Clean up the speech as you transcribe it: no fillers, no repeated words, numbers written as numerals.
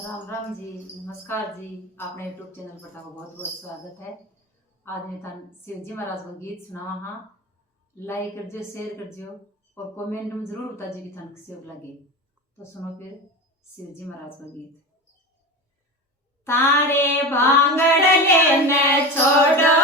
राम राम जी, नमस्कार जी। आपने YouTube channel पर आपका बहुत बहुत स्वागत है। आज मैं थान शिव जी महाराज को गीत सुनावा हाँ। लाइक करजो, शेयर करजो और कमेंट में जरूर बताजो कि थान किसी लगे। तो सुनो फिर शिव जी महाराज का गीत। तारे भांगड़ लेने छोड़ो